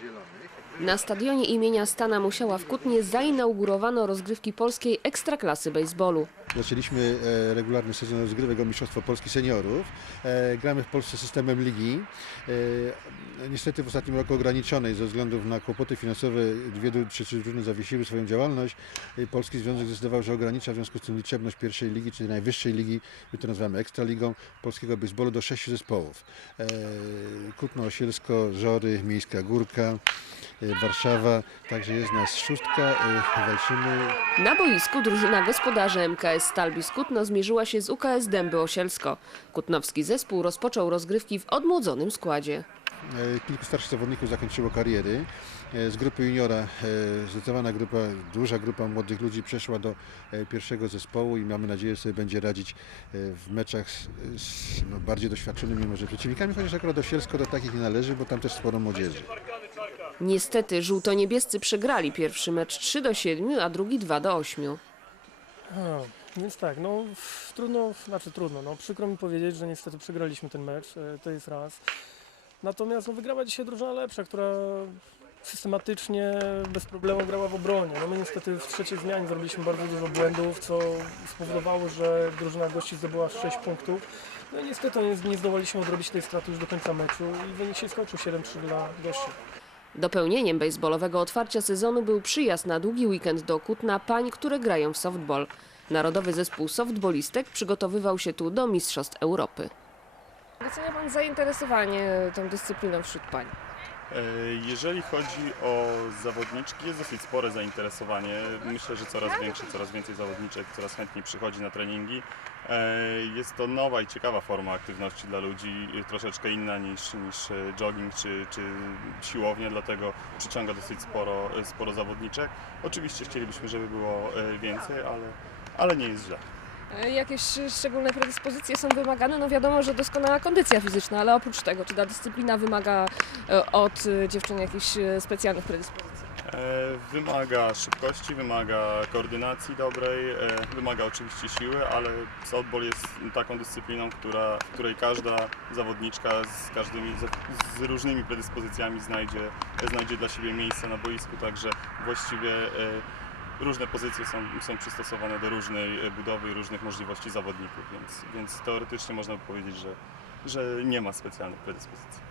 June Na stadionie imienia Stana Musiała w Kutnie zainaugurowano rozgrywki polskiej ekstraklasy baseballu. Zaczęliśmy e, regularny sezon rozgrywek o Mistrzostwo Polski Seniorów. E, Gramy w Polsce systemem ligi. E, Niestety w ostatnim roku ograniczonej ze względu na kłopoty finansowe dwie czy trzy drużyny zawiesiły swoją działalność. Polski Związek zdecydował, że ogranicza w związku z tym liczebność pierwszej ligi, czyli najwyższej ligi, my to nazywamy Ekstraligą, polskiego baseballu do sześciu zespołów. Kutno, Osielsko, Żory, Miejska Górka, Warszawa, także jest nas szóstka, e, walczymy Na boisku drużyna gospodarza MKS Stalbis Kutno zmierzyła się z UKS Dęby Osielsko. Kutnowski zespół rozpoczął rozgrywki w odmłodzonym składzie. E, Kilku starszych zawodników zakończyło kariery. Z grupy juniora zdecydowana grupa, duża grupa młodych ludzi przeszła do pierwszego zespołu i mamy nadzieję, że sobie będzie radzić w meczach z, z no, bardziej doświadczonymi może przeciwnikami, chociaż akurat do Sielsko do takich nie należy, bo tam też sporo młodzieży. Niestety żółto-niebiescy przegrali pierwszy mecz 3 do 7, a drugi 2 do 8. A, więc tak, no trudno, znaczy trudno, no przykro mi powiedzieć, że niestety przegraliśmy ten mecz, e, to jest raz. Natomiast no, wygrała dzisiaj drużyna lepsza, która systematycznie, bez problemu grała w obronie. No my niestety w trzeciej zmianie zrobiliśmy bardzo dużo błędów, co spowodowało, że drużyna gości zdobyła 6 punktów. No i niestety nie, nie zdołaliśmy odrobić tej straty już do końca meczu i wynik się skończył 7-3 dla gości. Dopełnieniem baseballowego otwarcia sezonu był przyjazd na długi weekend do Kutna pań, które grają w softball. Narodowy zespół softballistek przygotowywał się tu do Mistrzostw Europy. Docenia Pan zainteresowanie tą dyscypliną wśród pań? E, Jeżeli chodzi o zawodniczki, jest dosyć spore zainteresowanie. Myślę, że coraz większe, coraz więcej zawodniczek coraz chętniej przychodzi na treningi. E, Jest to nowa i ciekawa forma aktywności dla ludzi, e, troszeczkę inna niż, niż jogging czy, czy siłownia, dlatego przyciąga dosyć sporo, sporo zawodniczek. Oczywiście chcielibyśmy, żeby było więcej, ale, ale nie jest źle. E, Jakieś szczególne predyspozycje są wymagane? No wiadomo, że doskonała kondycja fizyczna, ale oprócz tego, czy ta dyscyplina wymaga e, od dziewczyn jakichś e, specjalnych predyspozycji? Wymaga szybkości, wymaga koordynacji dobrej, wymaga oczywiście siły, ale softball jest taką dyscypliną, która, w której każda zawodniczka z każdymi z, różnymi predyspozycjami znajdzie, znajdzie dla siebie miejsce na boisku, także właściwie różne pozycje są, są przystosowane do różnej e, budowy i różnych możliwości zawodników, więc, więc teoretycznie można by powiedzieć, że, że nie ma specjalnych predyspozycji.